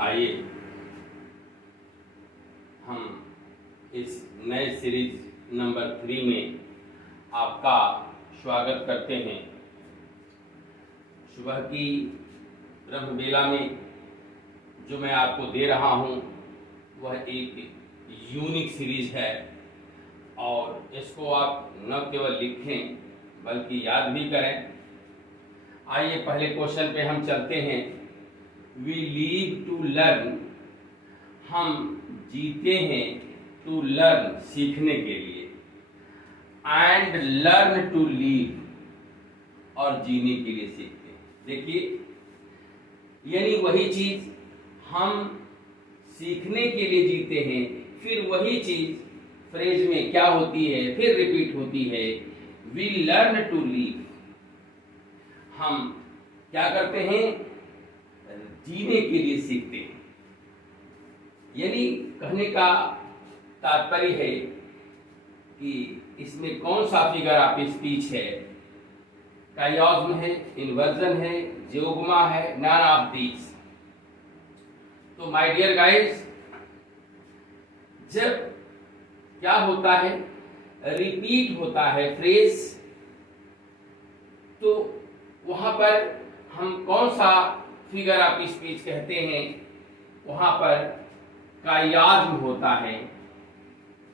आइए हम इस नए सीरीज नंबर 3 में आपका स्वागत करते हैं। सुबह की ब्रह्मबेला में जो मैं आपको दे रहा हूँ वह एक यूनिक सीरीज है और इसको आप न केवल लिखें बल्कि याद भी करें। आइए पहले क्वेश्चन पे हम चलते हैं। वी लीव टू लर्न, हम जीते हैं टू लर्न सीखने के लिए, एंड लर्न टू लीव और जीने के लिए सीखते हैं। देखिए, यानी वही चीज हम सीखने के लिए जीते हैं, फिर वही चीज फ्रेज में क्या होती है, फिर रिपीट होती है। वी लर्न टू लीव, हम क्या करते हैं, जीने के लिए सीखते हैं। यानी कहने का तात्पर्य है कि इसमें कौन सा फिगर ऑफ स्पीच है, काइऑज्म है, इन्वर्जन है, ज़ियोग्मा है, नन ऑफ दीज। तो माय डियर गाइस, जब क्या होता है, रिपीट होता है फ्रेज, तो वहां पर हम कौन सा फिगर ऑफ स्पीच कहते हैं, वहां पर काइऑज्म होता है।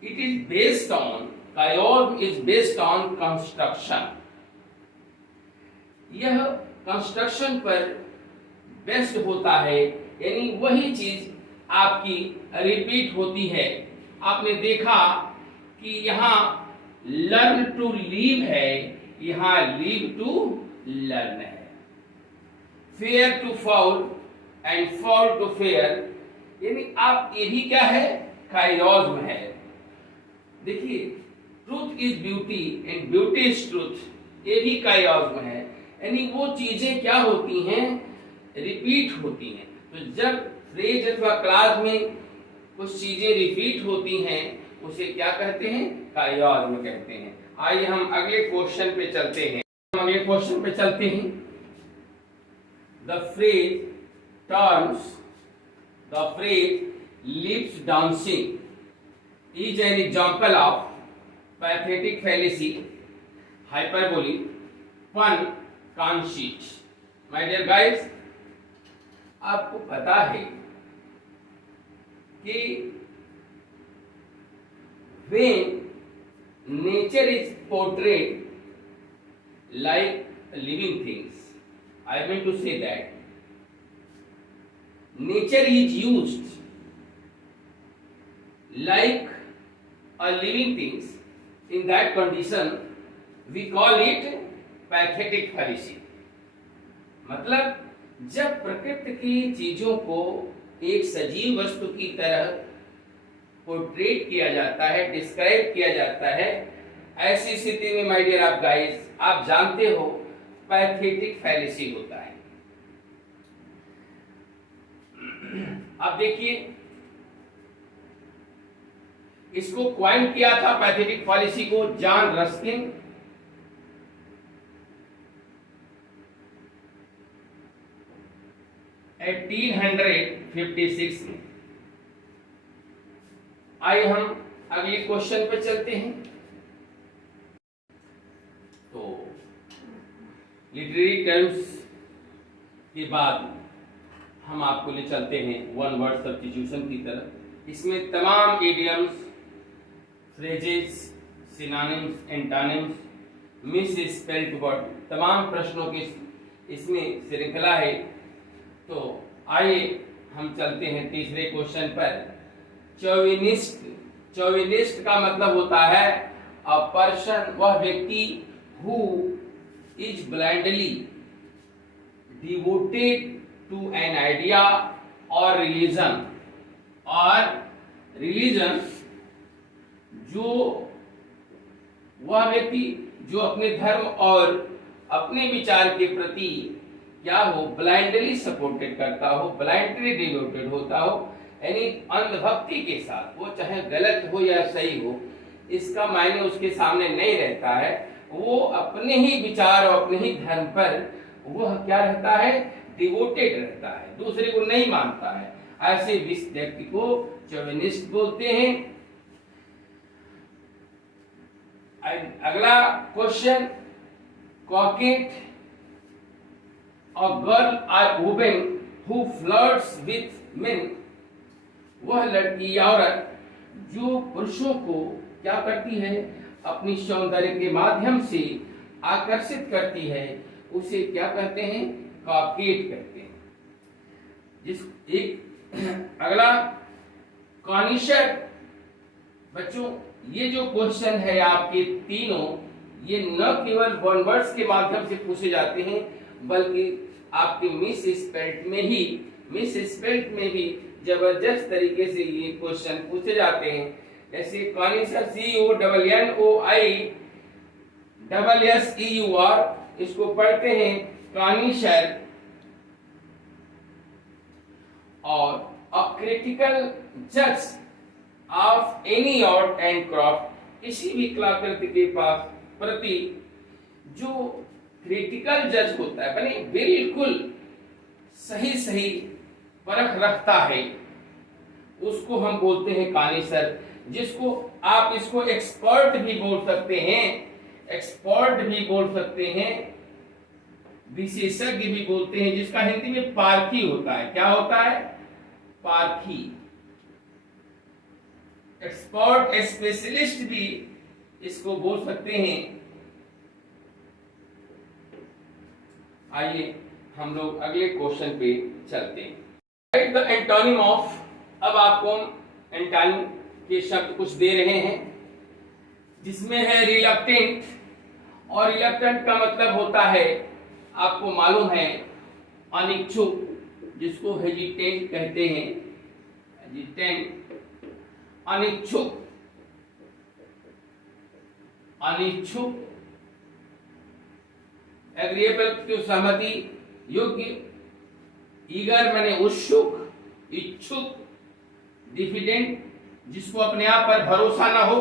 It is based on, chiasm is based on construction. यह कंस्ट्रक्शन पर बेस्ड होता है, यानी वही चीज आपकी रिपीट होती है। आपने देखा कि यहाँ लर्न टू लीव है, यहाँ लीव टू लर्न है। Fair to fall and fall to fair, यानी आप ये भी क्या है, काइऑज्म है। देखिए, truth is beauty and beauty is truth, ये भी काइऑज्म है। यानी वो चीजें क्या होती हैं, रिपीट होती हैं। तो जब फ्रेज अथवा क्लास में कुछ चीजें रिपीट होती हैं, उसे क्या कहते हैं, काइऑज्म कहते हैं। आइए हम अगले क्वेश्चन पे चलते हैं। अगले क्वेश्चन पे चलते हैं। The phrase terms, the phrase lips dancing is an example of pathetic fallacy, hyperbole, पन, कॉन्सीट। माय डियर गाइस, आपको पता है कि when nature is portrayed like living things, I mean to say that nature is used like a living things. In that condition we call it pathetic fallacy। मतलब जब प्रकृति की चीजों को एक सजीव वस्तु की तरह पोर्ट्रेट किया जाता है, डिस्क्राइब किया जाता है, ऐसी स्थिति में माय डियर आप गाइस, आप जानते हो पैथेटिक फैलेसी होता है। अब देखिए, इसको क्वाइन किया था पैथेटिक फैलेसी को जॉन रस्किन। में 1856 में। आइए हम अगले क्वेश्चन पे चलते हैं। तो लिटरेरी टर्म्स के बाद हम आपको ले चलते हैं वन वर्ड सब्स्टिट्यूशन की तरफ। इसमें तमाम idioms, phrases, synonyms, antonyms, miss spelled word, तमाम प्रश्नों की इसमें श्रृंखला है। तो आइए हम चलते हैं तीसरे क्वेश्चन पर। चौविनिस्ट, चौविनिस्ट का मतलब होता है अ पर्सन, वह व्यक्ति who is blindly devoted to an idea और रिलीजन, और रिलीजन जो वह व्यक्ति जो अपने धर्म और अपने विचार के प्रति क्या हो, ब्लाइंडली सपोर्टेड करता हो, ब्लाइंडली डिवोटेड होता हो, यानी अंधभक्ति के साथ, वो चाहे गलत हो या सही हो, इसका मायने उसके सामने नहीं रहता है। वो अपने ही विचार और अपने ही धर्म पर वह क्या रहता है, डिवोटेड रहता है, दूसरे को नहीं मानता है। ऐसे व्यक्ति को चौविनिस्ट बोलते हैं। अगला question, coquette a girl or women who flirts with men, वह लड़की या औरत जो पुरुषों को क्या करती है, अपनी सौंदर्य के माध्यम से आकर्षित करती है, उसे क्या कहते हैं, कॉकेट कहते हैं। जिस एक अगला कॉनिशर, बच्चों ये जो क्वेश्चन है आपके तीनों, ये न केवल वन वर्ड्स के माध्यम से पूछे जाते हैं, बल्कि आपके मिस स्पेल्ट में भी जबरदस्त तरीके से ये क्वेश्चन पूछे जाते हैं। जैसे कॉनिशर, CONISSEUR, इसको पढ़ते हैं कॉनिशर। और अ क्रिटिकल जज of any art and craft, किसी भी कलाकृति के पास प्रति जो क्रिटिकल जज होता है, यानी बिल्कुल सही परख रखता है, उसको हम बोलते हैं कॉनिशर। जिसको आप इसको एक्सपर्ट भी बोल सकते हैं, विशेषज्ञ भी बोलते हैं, जिसका हिंदी में पारखी होता है। क्या होता है, पारखी। एक्सपर्ट स्पेशलिस्ट भी इसको बोल सकते हैं। आइए हम लोग अगले क्वेश्चन पे चलते हैं। राइट द एंटोनिम ऑफ, अब आपको एंटोनिम के शब्द कुछ दे रहे हैं, जिसमें है रिलक्टेंट, और रिलक्टेंट का मतलब होता है, आपको मालूम है, अनिच्छुक, जिसको हेजिटेंट कहते हैं, अनिच्छुक, एग्रीएबल की सहमति योग्य, ईगर माने उत्सुक, इच्छुक, डिफिडेंट, जिसको अपने आप पर भरोसा ना हो,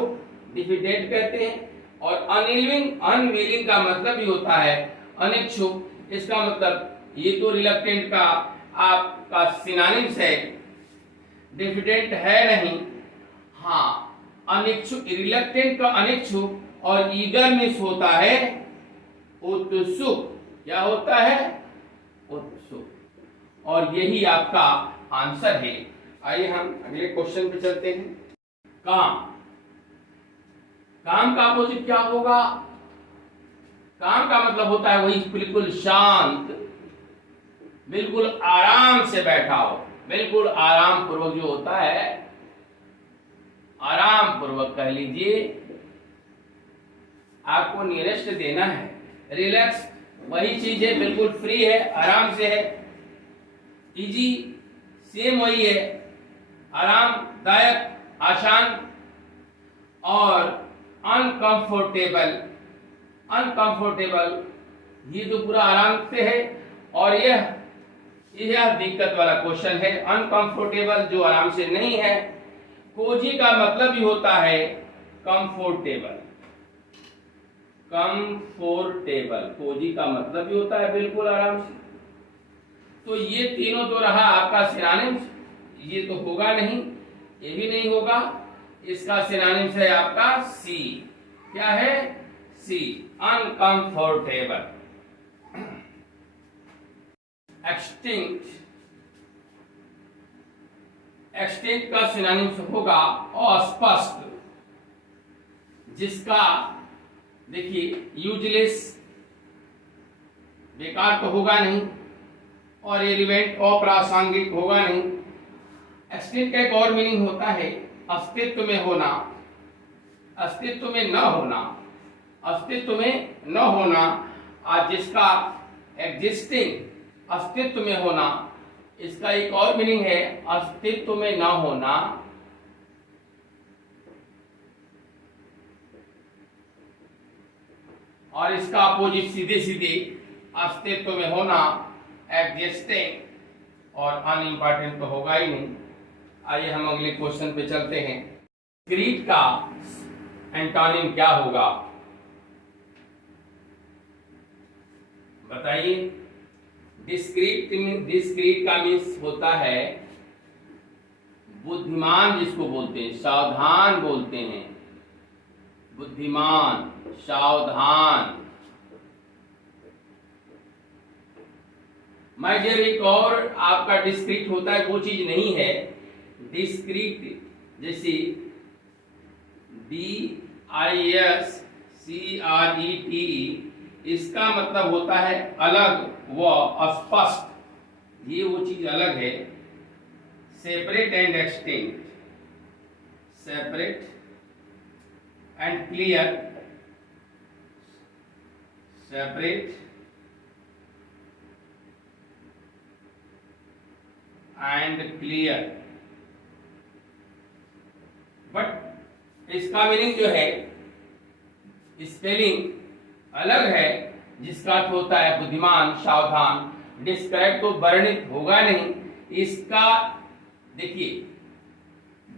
डिफिडेंट कहते हैं। और अनविलिंग का मतलब भी होता है अनिच्छुक। इसका मतलब ये तो रिलक्टेंट का आपका सिनोनिम्स है, डिफिडेंट है नहीं। हाँ, अनिच्छुक, रिलक्टेंट का अनिच्छुक, और ईगर मीन्स होता है उत्सुक। क्या होता है, उत्सुक। और यही आपका आंसर है। आइए हम अगले क्वेश्चन पे चलते हैं। काम का अपोजिट क्या होगा, काम का मतलब होता है वही बिल्कुल शांत, बिल्कुल आराम से बैठा हो, बिल्कुल आराम पूर्वक जो होता है, आराम पूर्वक कह लीजिए, आपको नियरेस्ट देना है। रिलैक्स वही चीज है, बिल्कुल फ्री है, आराम से है। इजी सेम वही है, आरामदायक, आसान। और अनकंफर्टेबल ये तो पूरा आराम से है। और यह दिक्कत वाला क्वेश्चन है, अनकंफर्टेबल जो आराम से नहीं है। कोजी का मतलब ही होता है कंफर्टेबल, कोजी का मतलब ही होता है बिल्कुल आराम से। तो ये तीनों तो रहा आपका सिनोनिम्स, ये तो होगा नहीं, ये भी नहीं होगा। इसका सिनोनिम्स है आपका सी। क्या है, सी, अनकंफर्टेबल। एक्सटिंक्ट, एक्सटिंक्ट का सिनोनिम्स होगा अस्पष्ट, जिसका देखिए यूजलेस, बेकार तो होगा नहीं, और एलिमेंट अप्रासंगिक होगा नहीं। एक्सटिंक्ट का एक और मीनिंग होता है अस्तित्व में होना, अस्तित्व में न होना, अस्तित्व में न होना। आज जिसका एग्जिस्टिंग, अस्तित्व में होना, इसका एक और मीनिंग है अस्तित्व में न होना। और इसका अपोजिट सीधे सीधे अस्तित्व में होना, एग्जिस्टिंग, और अनइम्पॉर्टेंट तो होगा ही नहीं। आइए हम अगले क्वेश्चन पे चलते हैं। डिस्क्रीट का एंटोनिम क्या होगा, बताइए। डिस्क्रीट का मीन्स होता है बुद्धिमान जिसको बोलते हैं, सावधान बोलते हैं, बुद्धिमान, सावधान। माय डियर, एक और आपका डिस्क्रीट होता है, वो चीज नहीं है। डिस्क्रीट जैसे DISCRET, इसका मतलब होता है अलग व स्पष्ट, ये वो चीज अलग है। Separate and extinct, separate and clear, separate and clear. But इसका मीनिंग जो है, स्पेलिंग अलग है, जिसका अर्थ होता है बुद्धिमान, सावधान। डिस्क्राइब तो वर्णित होगा नहीं, इसका देखिए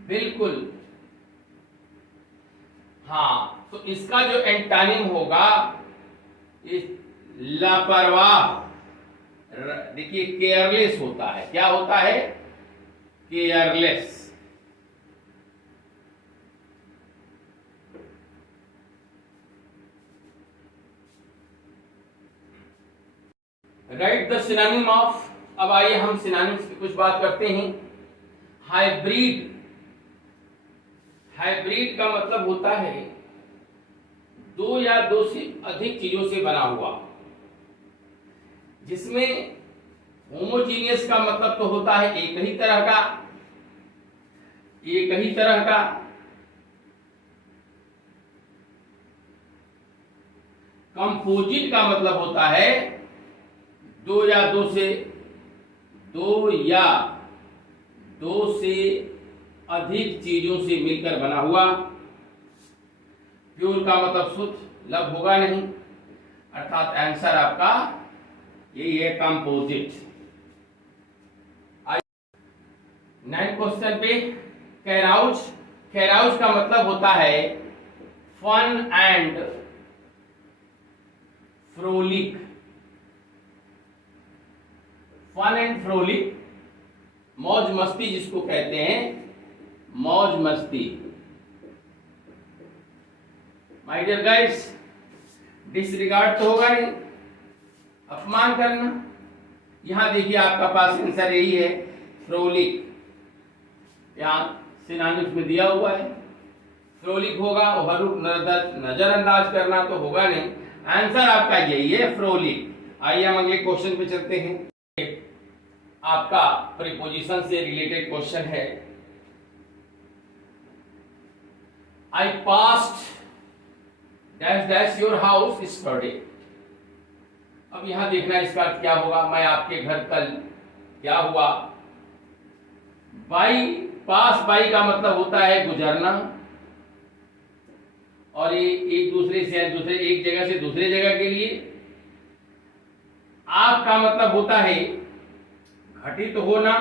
बिल्कुल, हाँ, तो इसका जो एंटानिम होगा लापरवाह, देखिए केयरलेस होता है। क्या होता है? Careless. Right the synonym of. अब आइए हम सिनोनिम्स की कुछ बात करते हैं। हाइब्रिड, हाइब्रिड का मतलब होता है दो या दो से अधिक चीजों से बना हुआ, जिसमें होमोजीनियस का मतलब तो होता है एक ही तरह का, एक ही तरह का। कंपोजिट का मतलब होता है दो या दो से अधिक चीजों से मिलकर बना हुआ। प्योर का मतलब शुद्ध, लब होगा नहीं, अर्थात आंसर आपका यही है, कंपोजिट। 9 क्वेश्चन पे कैराउज, कैराउज का मतलब होता है fun and frolic, fun and frolic, मौज मस्ती जिसको कहते हैं, मौज मस्ती। माय डियर गाइस, डिसरिगार्ड तो होगा नहीं, अपमान करना। यहां देखिए आपका पास आंसर यही है, फ्रोलिक। यहां सिनोनिम्स में दिया हुआ है, फ्रोलिक होगा, ओवरलुक नजरअंदाज करना तो होगा नहीं, आंसर आपका यही है, फ्रोलिक। आइए हम अगले क्वेश्चन पे चलते हैं। आपका प्रीपोजिशन से रिलेटेड क्वेश्चन है। I passed dash dash your house yesterday. अब यहां देखना इसका अर्थ क्या होगा, मैं आपके घर कल क्या हुआ। बाई, पास बाई का मतलब होता है गुजरना, और ये एक दूसरे से दूसरे, एक जगह से दूसरे जगह के लिए। आप का मतलब होता है घटित होना,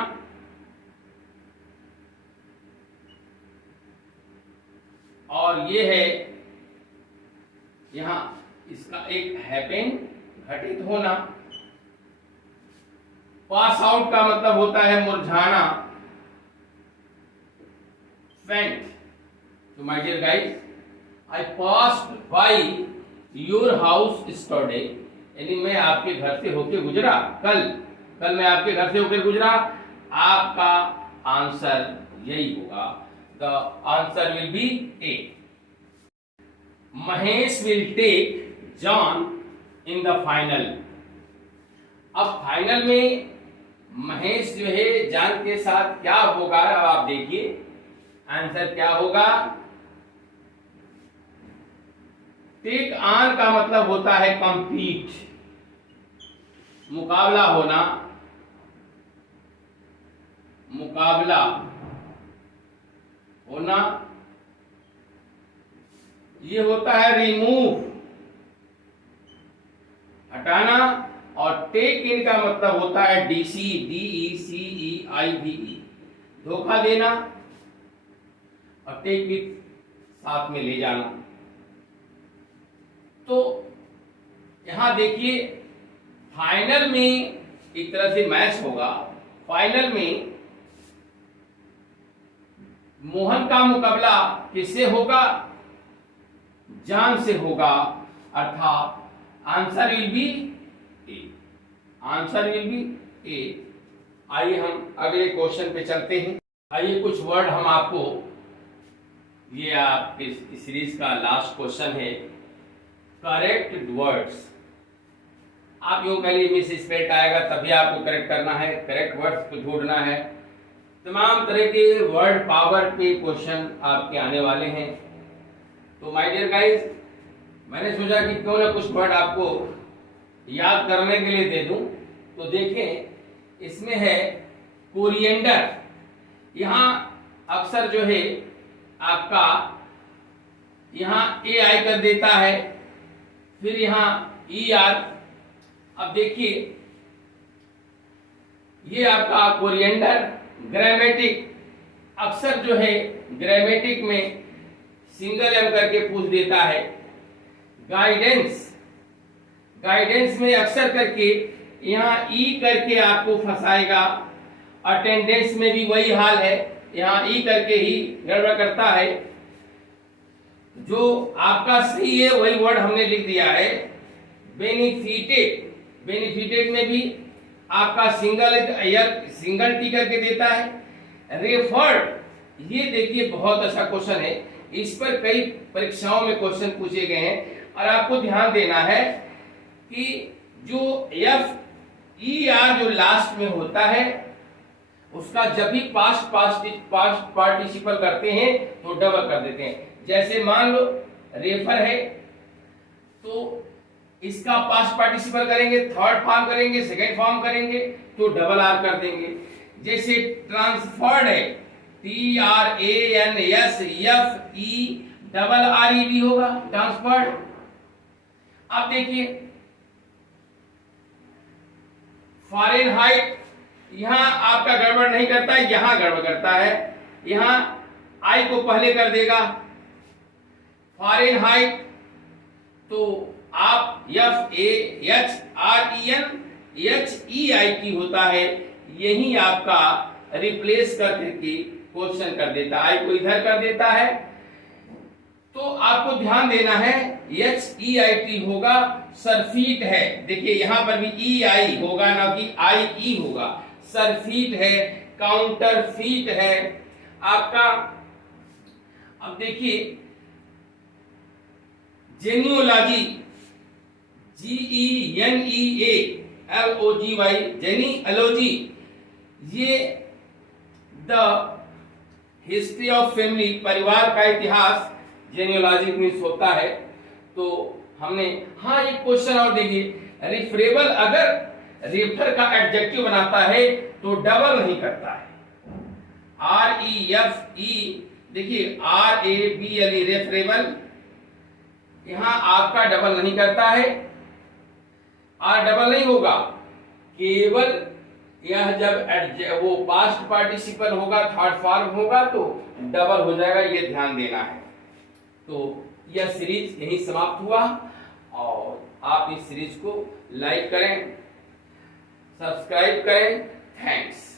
और ये है यहां इसका एक हैपेन, घटित होना। पास आउट का मतलब होता है मुरझाना, फेंट। तो my dear guys, I passed by your house yesterday, यानी मैं आपके घर से होके गुजरा कल, कल मैं आपके घर से होकर गुजरा। आपका आंसर यही होगा, the answer will be A. Mahesh will take John in the final. अब फाइनल में महेश जो है जॉन के साथ क्या होगा, अब आप देखिए आंसर क्या होगा। टेक ऑन का मतलब होता है कंपीट, मुकाबला होना, मुकाबला होना। ये होता है रिमूव, हटाना, और टेक इन का मतलब होता है डीसी, DECEIVE, धोखा देना, और टेक विथ साथ में ले जाना। तो यहां देखिए फाइनल में एक तरह से मैच होगा। फाइनल में मोहन का मुकाबला किससे होगा? जान से होगा, अर्थात answer will be A. Answer will be A. आइए हम अगले क्वेश्चन पे चलते हैं। आइए कुछ वर्ड हम आपको, ये आपके सीरीज का लास्ट क्वेश्चन है, करेक्ट वर्ड्स। आप यूं कह लीजिए मिस स्पेल्ड आएगा तभी आपको करेक्ट करना है, करेक्ट वर्ड्स को ढूंढना है। तमाम तरह के वर्ड पावर पे क्वेश्चन आपके आने वाले हैं। तो माय डियर गाइस, मैंने सोचा कि क्यों ना कुछ वर्ड आपको याद करने के लिए दे दूं। तो देखें, इसमें है कोरिएंडर। यहाँ अक्सर जो है आपका यहाँ ए आई कर देता है, फिर यहाँ ई आर। अब देखिए, ये आपका कोरिएंडर ग्रामेटिक, अक्सर जो है ग्रामेटिक में सिंगल एम करके पूछ देता है। गाइडेंस, गाइडेंस में अक्सर करके यहाँ ई करके आपको फंसाएगा। अटेंडेंस में भी वही हाल है, यहाँ ई करके ही गड़बड़ करता है। जो आपका सही है वही वर्ड हमने लिख दिया है। बेनिफिटेड, बेनिफिटेड में भी आपका सिंगल टी करके देता है। रेफर्ड, ये देखिए बहुत अच्छा क्वेश्चन है, इस पर कई परीक्षाओं में क्वेश्चन पूछे गए हैं। और आपको ध्यान देना है कि जो एफ ई आर जो लास्ट में होता है उसका जब भी पास्ट पार्टिसिपल करते हैं तो डबल कर देते हैं। जैसे मान लो रेफर है तो इसका पास्ट पार्टिसिपल करेंगे, थर्ड फॉर्म करेंगे, सेकेंड फॉर्म करेंगे तो डबल आर कर देंगे। जैसे ट्रांसफर्ड है, T R A N S F E double R E भी होगा ट्रांसफर्ड। अब देखिए फ़ारेनहाइट, यहां आपका गड़बड़ नहीं करता है, यहां गड़बड़ करता है। यहां आई को पहले कर देगा फ़ारेनहाइट, तो आप F A H R E N H E I T होता है, यही आपका रिप्लेस करके क्वेश्चन कर देता है, आई को इधर कर देता है। तो आपको ध्यान देना है, एच ई आई टी होगा। सरफीट है, देखिए यहां पर भी ई आई होगा ना कि आई ई होगा। सरफीट है, काउंटरफीट है आपका। अब देखिए जेनियोलॉजी, GENEALOGY, जेनियोलॉजी, ये द हिस्ट्री ऑफ फैमिली, परिवार का इतिहास जेनियोलॉजी मीन्स होता है। तो हमने, हाँ एक क्वेश्चन और देखिए, रिफरेबल अगर रेफर का एडजेक्टिव बनाता है तो डबल नहीं करता है। REFE, देखिए RABLE रेफरेबल, यहां आपका डबल नहीं करता है, आर डबल नहीं होगा, केवल यह जब वो पास्ट पार्टिसिपल होगा, थर्ड फॉर्म होगा तो डबल हो जाएगा, ये ध्यान देना है। तो यह सीरीज यही समाप्त हुआ और आप इस सीरीज को लाइक करें, सब्सक्राइब करें। थैंक्स।